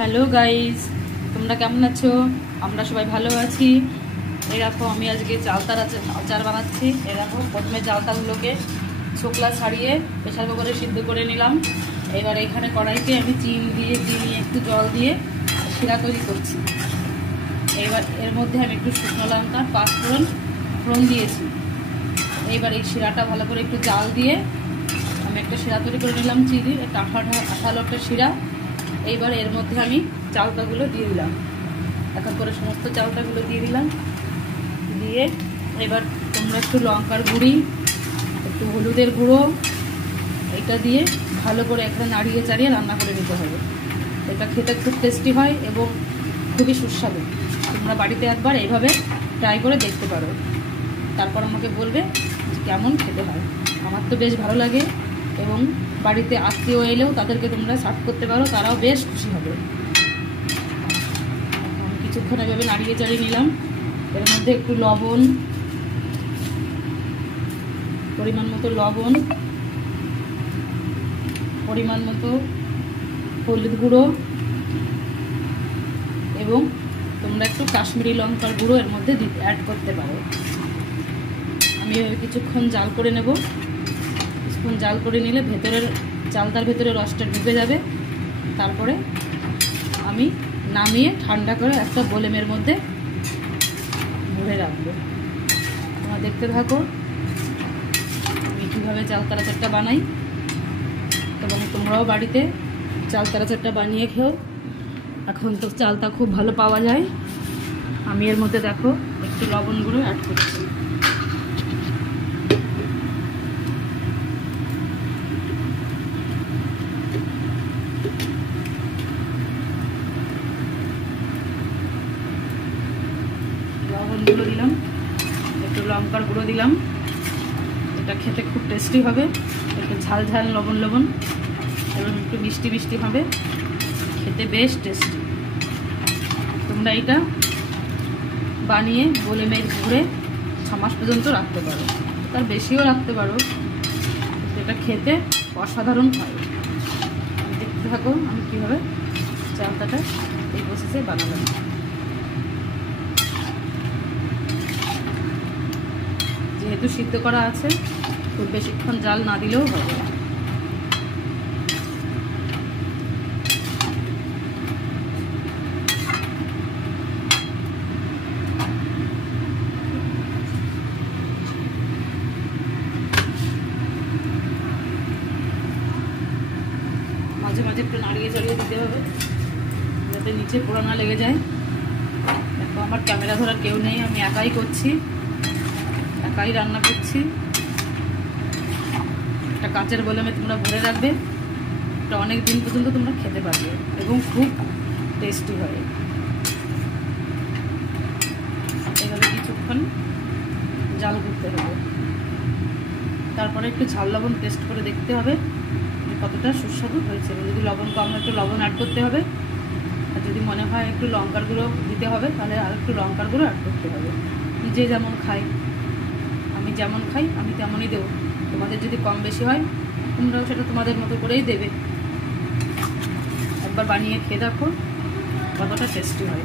Hello guys, তোমরা কেমন আছো? আমরা সবাই ভালো আছি। এই দেখো আমি আজকে চালতার আচার বানাচ্ছি। এই দেখো প্রথমে চালতাগুলোকে ছোকলা ছাড়িয়ে প্রেসার কুকারে সিদ্ধ করে নিলাম। এবার এখানে কড়াইতে আমি চিনি একটু জল দিয়ে শিরা তৈরি করছি। এবার এর মধ্যে আমি একটু শুকনো লঙ্কা ফোড়ন দিয়েছি। এইবার এই শিরাটা ভালো করে একটু জাল দিয়ে আমি একটা শিরা তৈরি করে নিলাম। চিনি একটা আঠালো একটা শিরা। এইবার এর মধ্যে আমি চালতাগুলো দিয়ে দিলাম। এখন করে সমস্ত চালতাগুলো দিয়ে দিলাম। দিয়ে এবার তোমরা একটু লঙ্কার গুঁড়ি, একটু হলুদের গুঁড়ো এটা দিয়ে ভালো করে এখানে নাড়িয়ে চাড়িয়ে রান্না করে নিতে হবে। এটা খেতে খুব টেস্টি হয় এবং খুবই সুস্বাদু। তোমরা বাড়িতে একবার এইভাবে ট্রাই করে দেখতে পারো, তারপর আমাকে বলবে কেমন খেতে হয়। আমার তো বেশ ভালো লাগে এবং বাড়িতে আত্মীয় এলেও তাদেরকে তোমরা সার্ভ করতে পারো, তারাও বেশ খুশি হবে। আমি কিছুক্ষণ এভাবে নাড়িয়ে চাড়িয়ে নিলাম। এর মধ্যে একটু লবণ, পরিমাণ মতো লবণ, পরিমাণ মতো হলুদ গুঁড়ো এবং তোমরা একটু কাশ্মীরি লঙ্কার গুঁড়ো এর মধ্যে অ্যাড করতে পারো। আমি কিছুক্ষণ জাল করে নেব। কিছুক্ষণ জাল করে নিলে চালতার ভেতরে রসটা ঢুকে যাবে। তারপরে আমি নামিয়ে ঠান্ডা করে একটা বোলেমের মধ্যে ভরে রাখবো। তোমরা দেখতে থাকো আমি কীভাবে চালতার আচারটা বানাই এবং তোমরাও বাড়িতে চালতার আচারটা বানিয়ে খেও। এখন তো চালতা খুব ভালো পাওয়া যায়। আমি এর মধ্যে দেখো একটু লবণ গুঁড়ো অ্যাড করছি। লবণ গুঁড়ো দিলাম, একটু লঙ্কার গুঁড়ো দিলাম। এটা খেতে খুব টেস্টি হবে, একটু ঝাল ঝাল লবণ এবং একটু মিষ্টি হবে, খেতে বেশ টেস্টি। তোমরা এটা বানিয়ে বোলেমে ভরে 6 মাস পর্যন্ত রাখতে পারো, তার বেশিও রাখতে পারো। এটা খেতে অসাধারণ হয়। দেখতে থাকো আমি কীভাবে চালতাটা এই প্রসেসে বানালাম। যেহেতু সিদ্ধ করা আছে, খুব বেশিক্ষণ জাল না দিলেও হবে। মাঝে মাঝে একটু নাড়িয়ে চাড়িয়ে দিতে হবে যাতে নিচে পোড়া না লেগে যায়। দেখো আমার ক্যামেরা ধরার কেউ নেই, আমি একাই করছি, একাই রান্না করছি। একটা কাঁচের বোলেমে তোমরা ভরে রাখবে, এটা অনেক দিন পর্যন্ত তোমরা খেতে পারবে এবং খুব টেস্টি হয়। এভাবে কিছুক্ষণ জাল করতে হবে। তারপরে একটু ঝাল লবণ টেস্ট করে দেখতে হবে কতটা সুস্বাদু হয়েছে। যদি লবণ কম হয় একটু লবণ অ্যাড করতে হবে, আর যদি মনে হয় একটু লঙ্কার গুঁড়ো দিতে হবে তাহলে আর একটু লঙ্কার গুঁড়ো অ্যাড করতে হবে। যে যেমন খাই, আমি যেমন খাই আমি তেমনই দেবো। তোমাদের যদি কম বেশি হয় তোমরাও সেটা তোমাদের মতো করেই দেবে। একবার বানিয়ে খেয়ে দেখো কতটা টেস্টি হয়।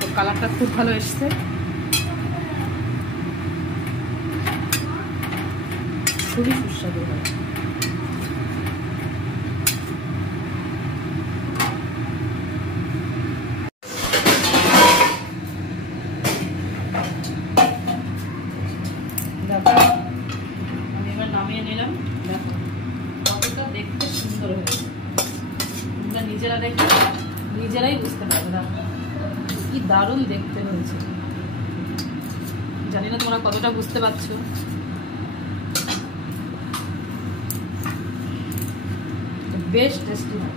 তো কালারটা খুব ভালো এসছে, খুবই সুস্বাদু হয়। দেখো আমি এবার নামিয়ে নিলাম। দেখো কতটা দেখতে সুন্দর হয়েছে। তোমরা নিজেরা দেখে নিজেরাই বুঝতে পারবে। দেখো কি দারুণ দেখতে হয়েছে। জানি না তোমরা কতটা বুঝতে পারছো। বেশ টেস্টি হয়।